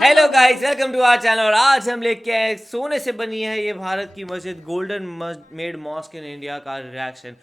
Hello guys, welcome to our channel. और आज हम लेके आए सोने से बनी है ये भारत की मस्जिद golden made mosque in India का रिएक्शन।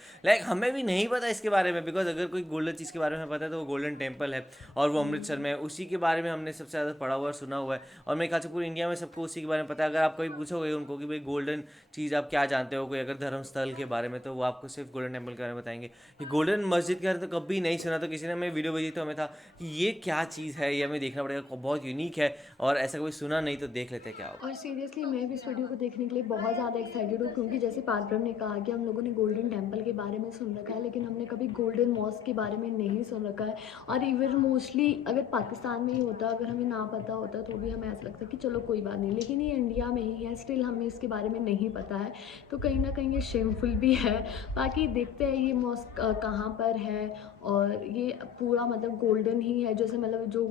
हमें भी नहीं पता इसके बारे में, बिकॉज अगर कोई गोल्डन चीज़ के बारे में पता है तो वो गोल्डन टेम्पल है और वो अमृतसर में है। उसी के बारे में हमने सबसे ज़्यादा पढ़ा हुआ सुना हुआ है और मेरे ख्याल से पूरी इंडिया में सबको उसी के बारे में पता है। अगर आप कभी पूछोगे उनको कि भाई गोल्डन चीज़ आप क्या जानते हो, कोई अगर धर्म स्थल के बारे में, तो वो आपको सिर्फ गोल्डन टेम्पल के बारे में बताएंगे। ये गोल्डन मस्जिद के बारे में तो कभी नहीं सुना। तो किसी ने हमें वीडियो भेजी तो हमें था कि ये क्या चीज़ है, ये हमें देखना पड़ेगा, बहुत यूनिक है और ऐसा कोई सुना नहीं, तो देख लेते क्या होगा। और सीरियसली मैं भी इस वीडियो को देखने के लिए बहुत ज़्यादा एक्साइटेड हूँ, क्योंकि जैसे पार्टनर ने कहा कि हम लोगों ने गोल्डन टेम्पल के बारे में सुन रखा है, लेकिन हमने कभी गोल्डन मॉस्क के बारे में नहीं सुन रखा है। और इवन मोस्टली अगर पाकिस्तान में ही होता, अगर हमें ना पता होता तो भी हमें ऐसा लगता कि चलो कोई बात नहीं, लेकिन ये इंडिया में ही है, स्टिल हमें इसके बारे में नहीं पता है। तो कहीं ना कहीं ये शेमफुल भी है। बाकी देखते हैं ये मॉस्क कहाँ पर है, और ये पूरा मतलब गोल्डन ही है, जैसे मतलब जो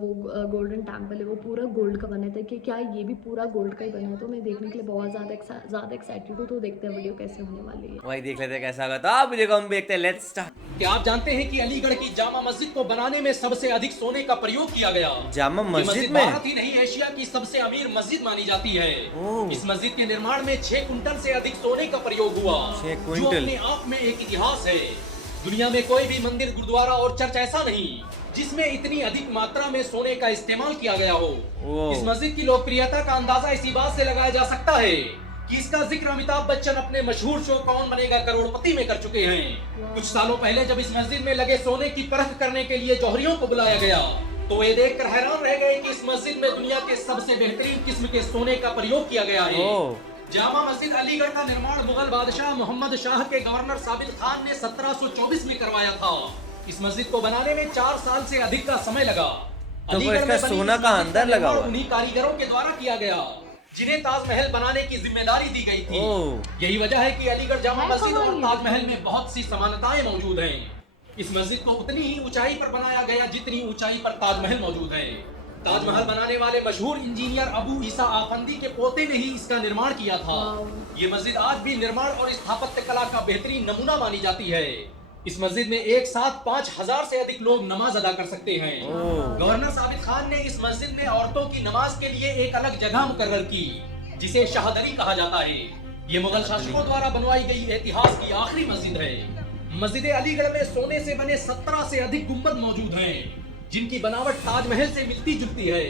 वो गोल्डन टेम्पल है वो पूरा गोल्ड का बना था, कि क्या ये भी पूरा गोल्ड का ही बना है। तो मैं देखने के लिए बहुत ज़्यादा एक्साइटेड हूँ। तो देखते हैं वीडियो कैसे होने वाली है। वही देख लेते हैं कैसा होगा। तो आप देखो, हम देखते हैं, लेट्स स्टार्ट। क्या आप जानते हैं कि अलीगढ़ की जामा मस्जिद को बनाने में सबसे अधिक सोने का प्रयोग किया गया? जामा ये मस्जिद में? भारत ही नहीं, एशिया की सबसे अमीर मस्जिद मानी जाती है। ओह। इस मस्जिद के निर्माण में 6 कुंटल से अधिक सोने का प्रयोग हुआ, 6 जो क्विंटल। अपने आप में एक इतिहास है। दुनिया में कोई भी मंदिर, गुरुद्वारा और चर्च ऐसा नहीं जिसमें इतनी अधिक मात्रा में सोने का इस्तेमाल किया गया हो। ओह। इस मस्जिद की लोकप्रियता का अंदाजा इसी बात से लगाया जा सकता है कि इसका जिक्र अमिताभ बच्चन अपने मशहूर शो कौन बनेगा करोड़पति में कर चुके हैं। कुछ सालों पहले जब इस मस्जिद में लगे सोने की परख करने के लिए जौहरियों को बुलाया गया, तो ये देखकर हैरान रह गए कि इस मस्जिद में दुनिया के सबसे बेहतरीन किस्म के सोने का प्रयोग किया गया है। जामा मस्जिद अलीगढ़ का निर्माण मुगल बादशाह मोहम्मद शाह के गवर्नर साबिर खान ने 1724 में करवाया था। इस मस्जिद को बनाने में 4 साल से अधिक का समय लगा। तो अलीगढ़ इसका में बनी सोना इस का मस्जिद अंदर लगा निर्माण हुआ? उन्हीं कारीगरों के द्वारा किया गया जिन्हें ताजमहल बनाने की जिम्मेदारी दी गई थी। यही वजह है कि अलीगढ़ जामा मस्जिद और ताजमहल में बहुत सी समानताएं मौजूद हैं। इस मस्जिद को उतनी ही ऊंचाई पर बनाया गया जितनी ऊंचाई पर ताजमहल मौजूद है। ताजमहल बनाने वाले मशहूर इंजीनियर अबू ईसा आफंदी के पोते ने ही इसका निर्माण किया था। ये मस्जिद आज भी निर्माण और स्थापत्य कला का बेहतरीन नमूना मानी जाती है। इस मस्जिद में एक साथ 5000 से अधिक लोग नमाज अदा कर सकते हैं। गवर्नर साबिर खान ने इस मस्जिद में औरतों की नमाज के लिए एक अलग जगह मुकर्रर की, जिसे शाहदरी कहा जाता है। ये मुगल शासकों द्वारा बनवाई गई इतिहास की आखिरी मस्जिद है। मस्जिद अलीगढ़ में सोने से बने 17 से अधिक गुंबद मौजूद हैं, जिनकी बनावट ताजमहल से मिलती जुलती है।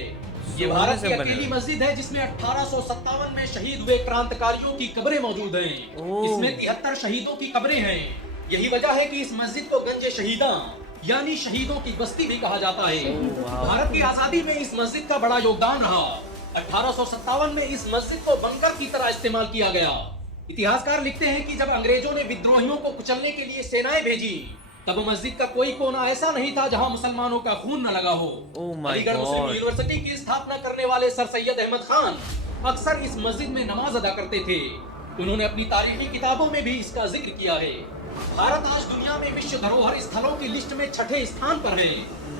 ये भारत की अकेली मस्जिद है जिसमें 1857 में शहीद हुए क्रांतिकारियों की कब्रें मौजूद हैं। इसमें 73 शहीदों की कब्रें हैं। यही वजह है कि इस मस्जिद को गंज शहीदा यानी शहीदों की बस्ती भी कहा जाता है। भारत की आजादी में इस मस्जिद का बड़ा योगदान रहा। 1857 में इस मस्जिद को बंकर की तरह इस्तेमाल किया गया। इतिहासकार लिखते हैं कि जब अंग्रेजों ने विद्रोहियों को कुचलने के लिए सेनाएं भेजी, तब मस्जिद का कोई कोना ऐसा नहीं था जहां मुसलमानों का खून न लगा हो। अलीगढ़ मुस्लिम यूनिवर्सिटी की स्थापना करने वाले सर सैयद अहमद खान अक्सर इस मस्जिद में नमाज अदा करते थे। उन्होंने अपनी तारीखी किताबों में भी इसका जिक्र किया है। भारत आज दुनिया में विश्व धरोहर स्थलों की लिस्ट में 6ठे स्थान पर है।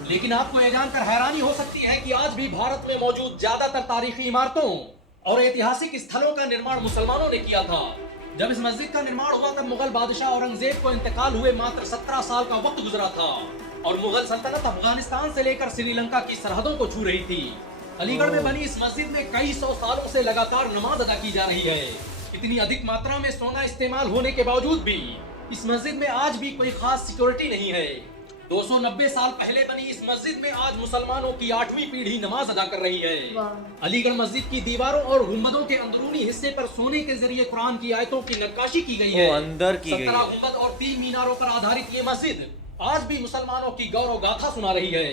लेकिन आपको यह जानकर हैरानी हो सकती है कि आज भी भारत में मौजूद ज्यादातर तारीखी इमारतों और ऐतिहासिक स्थलों का निर्माण मुसलमानों ने किया था। जब इस मस्जिद का निर्माण हुआ तब मुगल बादशाह औरंगजेब को इंतकाल हुए मात्र 17 साल का वक्त गुजरा था और मुगल सल्तनत अफगानिस्तान से लेकर श्रीलंका की सरहदों को छू रही थी। अलीगढ़ में बनी इस मस्जिद में कई 100 सालों से लगातार नमाज अदा की जा रही है। इतनी अधिक मात्रा में सोना इस्तेमाल होने के बावजूद भी इस मस्जिद में आज भी कोई खास सिक्योरिटी नहीं है। 290 साल पहले बनी इस मस्जिद में आज मुसलमानों की 8वीं पीढ़ी नमाज अदा कर रही है। अलीगढ़ मस्जिद की दीवारों और गुंबदों के अंदरूनी हिस्से पर सोने के जरिए कुरान की आयतों की नक्काशी की गई है। अंदर की 17 गुंबद और 3 मीनारों पर आधारित ये मस्जिद आज भी मुसलमानों की गौरव गाथा सुना रही है।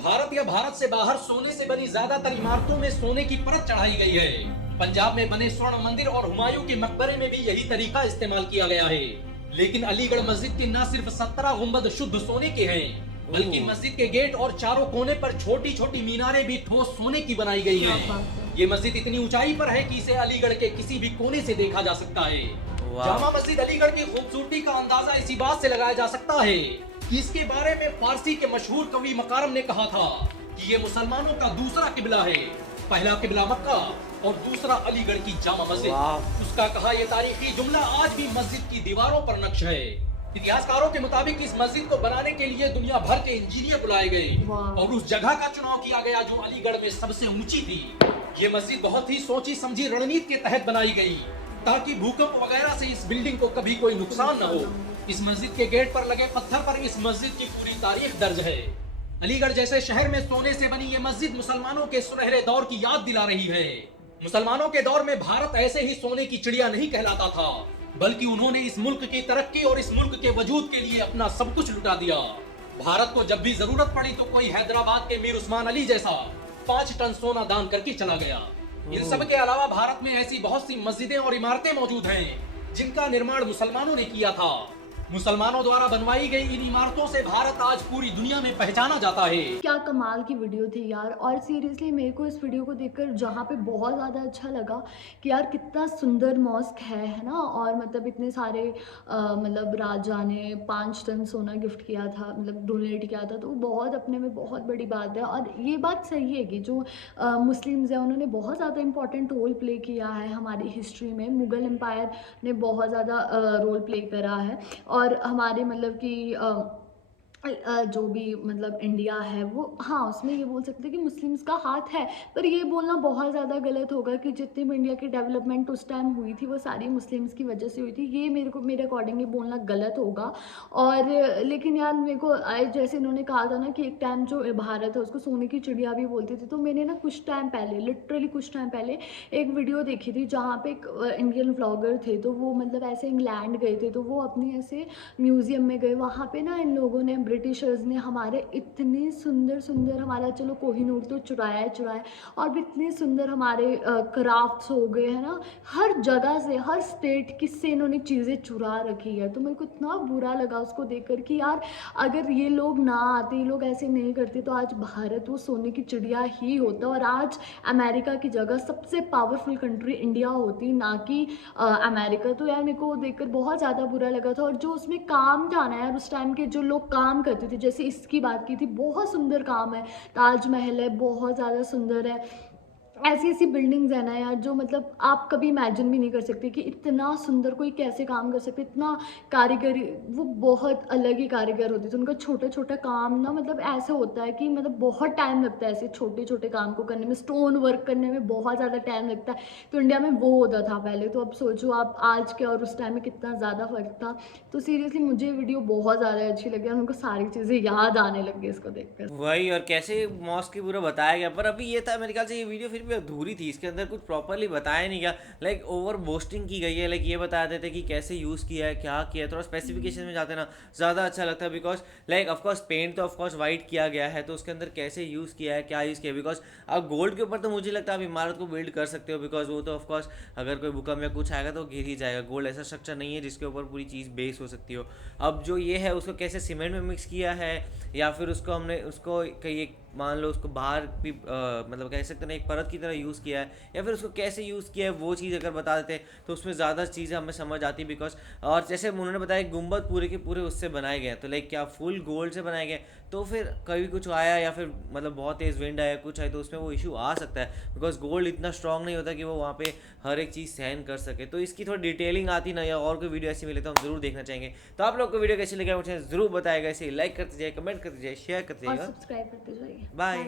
भारत या भारत से बाहर सोने से बनी ज्यादातर इमारतों में सोने की परत चढ़ाई गई है। पंजाब में बने स्वर्ण मंदिर और हुमायूं के मकबरे में भी यही तरीका इस्तेमाल किया गया है। लेकिन अलीगढ़ मस्जिद के न सिर्फ 17 गुंबद शुद्ध सोने के हैं, बल्कि मस्जिद के गेट और चारों कोने पर छोटी छोटी मीनारें भी ठोस सोने की बनाई गई हैं। ये मस्जिद इतनी ऊंचाई पर है कि इसे अलीगढ़ के किसी भी कोने से देखा जा सकता है। जामा मस्जिद अलीगढ़ की खूबसूरती का अंदाजा इसी बात से लगाया जा सकता है कि इसके बारे में फारसी के मशहूर कवि मकारम ने कहा था कि ये मुसलमानों का दूसरा किबला है। पहला किबला मक्का और दूसरा अलीगढ़ की जामा मस्जिद। उसका कहा यह तारीखी जुमला आज भी मस्जिद की दीवारों पर नक्श है। इतिहासकारों के मुताबिक इस मस्जिद को बनाने के लिए दुनिया भर के इंजीनियर बुलाए गए वाह। और उस जगह का चुनाव किया गया जो अलीगढ़ में सबसे ऊंची थी। ये मस्जिद बहुत ही सोची समझी रणनीति के तहत बनाई गई ताकि भूकंप वगैरह से इस बिल्डिंग को कभी कोई नुकसान न हो। इस मस्जिद के गेट पर लगे पत्थर पर इस मस्जिद की पूरी तारीख दर्ज है। अलीगढ़ जैसे शहर में सोने से बनी ये मस्जिद मुसलमानों के सुनहरे दौर की याद दिला रही है। मुसलमानों के दौर में भारत ऐसे ही सोने की चिड़िया नहीं कहलाता था, बल्कि उन्होंने इस मुल्क की तरक्की और इस मुल्क के वजूद के लिए अपना सब कुछ लुटा दिया। भारत को जब भी जरूरत पड़ी तो कोई हैदराबाद के मीर उस्मान अली जैसा 5 टन सोना दान करके चला गया। इन सब के अलावा भारत में ऐसी बहुत सी मस्जिदें और इमारतें मौजूद हैं जिनका निर्माण मुसलमानों ने किया था। मुसलमानों द्वारा बनवाई गई इन इमारतों से भारत आज पूरी दुनिया में पहचाना जाता है। क्या कमाल की वीडियो थी यार। और सीरियसली मेरे को इस वीडियो को देखकर जहाँ पे बहुत ज़्यादा अच्छा लगा कि यार कितना सुंदर मॉस्क है ना। और मतलब इतने सारे मतलब राजा ने 5 टन सोना गिफ्ट किया था, मतलब डोनेट किया था, तो वो बहुत अपने में बहुत बड़ी बात है। और ये बात सही है कि जो मुस्लिम्स हैं उन्होंने बहुत ज़्यादा इंपॉर्टेंट रोल प्ले किया है हमारी हिस्ट्री में। मुग़ल एम्पायर ने बहुत ज़्यादा रोल प्ले करा है। और हमारे मतलब कि जो भी मतलब इंडिया है वो, हाँ उसमें ये बोल सकते हैं कि मुस्लिम्स का हाथ है। पर ये बोलना बहुत ज़्यादा गलत होगा कि जितनी भी इंडिया की डेवलपमेंट उस टाइम हुई थी वो सारी मुस्लिम्स की वजह से हुई थी। ये मेरे अकॉर्डिंग ये बोलना गलत होगा। और लेकिन यार मेरे को जैसे इन्होंने कहा था ना कि एक टाइम जो भारत है उसको सोने की चिड़िया भी बोलती थी, तो मैंने ना कुछ टाइम पहले, लिटरली कुछ टाइम पहले एक वीडियो देखी थी जहाँ पे एक इंडियन व्लॉगर थे। तो वो मतलब ऐसे इंग्लैंड गए थे, तो वो अपनी ऐसे म्यूज़ियम में गए। वहाँ पे ना इन लोगों ने, ब्रिटिशर्स ने हमारे इतने सुंदर सुंदर, हमारा चलो कोहिनूर तो चुराया और भी इतने सुंदर हमारे क्राफ्ट्स हो गए हैं ना। हर जगह से, हर स्टेट किससे इन्होंने चीज़ें चुरा रखी है। तो मेरे को इतना बुरा लगा उसको देखकर कि यार अगर ये लोग ना आते, ये लोग ऐसे नहीं करते, तो आज भारत वो सोने की चिड़िया ही होता और आज अमेरिका की जगह सबसे पावरफुल कंट्री इंडिया होती, ना कि अमेरिका। तो यार मेरे को देखकर बहुत ज़्यादा बुरा लगा था। और जो उसमें काम था ना यार, उस टाइम के जो लोग काम करते थे, जैसे इसकी बात की थी, बहुत सुंदर काम है। ताजमहल है, बहुत ज़्यादा सुंदर है। ऐसी ऐसी बिल्डिंग्स है ना यार जो मतलब आप कभी इमेजिन भी नहीं कर सकते कि इतना सुंदर कोई कैसे काम कर सकते। इतना कारीगरी, वो बहुत अलग ही कारीगर होते थे। उनका छोटा छोटा काम ना मतलब ऐसे होता है कि मतलब बहुत टाइम लगता है ऐसे छोटे छोटे काम को करने में, स्टोन वर्क करने में बहुत ज़्यादा टाइम लगता है। तो इंडिया में वो होता था पहले। तो अब सोचो आप आज के और उस टाइम में कितना ज़्यादा फर्क था। तो सीरियसली मुझे वीडियो बहुत ज़्यादा अच्छी लगी और उनको सारी चीज़ें याद आने लगी इसको देखकर। वही, और कैसे मॉस्क की पूरा बताया गया। पर अभी ये था मेरे ख्याल से ये वीडियो फिर भी अधूरी थी, इसके अंदर कुछ प्रॉपरली बताया नहीं गया। लाइक ओवर बोस्टिंग की गई है। लाइक ये बता देते कि कैसे यूज़ किया है, क्या किया है। थोड़ा स्पेसिफिकेशन में जाते ना ज़्यादा अच्छा लगता है। बिकॉज लाइक ऑफकोर्स पेंट तो ऑफकोर्स वाइट किया गया है, तो उसके अंदर कैसे यूज़ किया है, क्या यूज़ किया है। बिकॉज अब गोल्ड के ऊपर तो मुझे लगता है आप इमारत को बिल्ड कर सकते हो, बिकॉज वो तो ऑफकोर्स अगर कोई भूकंप या कुछ आएगा तो गिर ही जाएगा। गोल्ड ऐसा स्ट्रक्चर नहीं है जिसके ऊपर पूरी चीज़ बेस हो सकती हो। अब जो ये है उसको कैसे सीमेंट में मिक्स किया है, या फिर उसको हमने उसको कहीं मान लो उसको बाहर भी मतलब कह सकते हैं एक परत की तरह यूज़ किया है, या फिर उसको कैसे यूज़ किया है वो चीज़ अगर बता देते तो उसमें ज़्यादा चीज़ें हमें समझ आती। बिकॉज और जैसे उन्होंने बताया गुंबद पूरे के पूरे उससे बनाए गए, तो लाइक क्या फुल गोल्ड से बनाए गए, तो फिर कभी कुछ आया या फिर मतलब बहुत तेज़ विंड आया कुछ आया तो उसमें वो इशू आ सकता है। बिकॉज गोल्ड इतना स्ट्रांग नहीं होता कि वो वहाँ पे हर एक चीज़ सहन कर सके। तो इसकी थोड़ी डिटेलिंग आती ना, या और कोई वीडियो ऐसी मिले तो हम जरूर देखना चाहेंगे। तो आप लोग को वीडियो कैसी लगे मुझे ज़रूर बताएगा। इसे लाइक करते जाइए, कमेंट करते जाइए, शेयर करते और जाइए। सब्सक्राइब करते जाइए। बाय।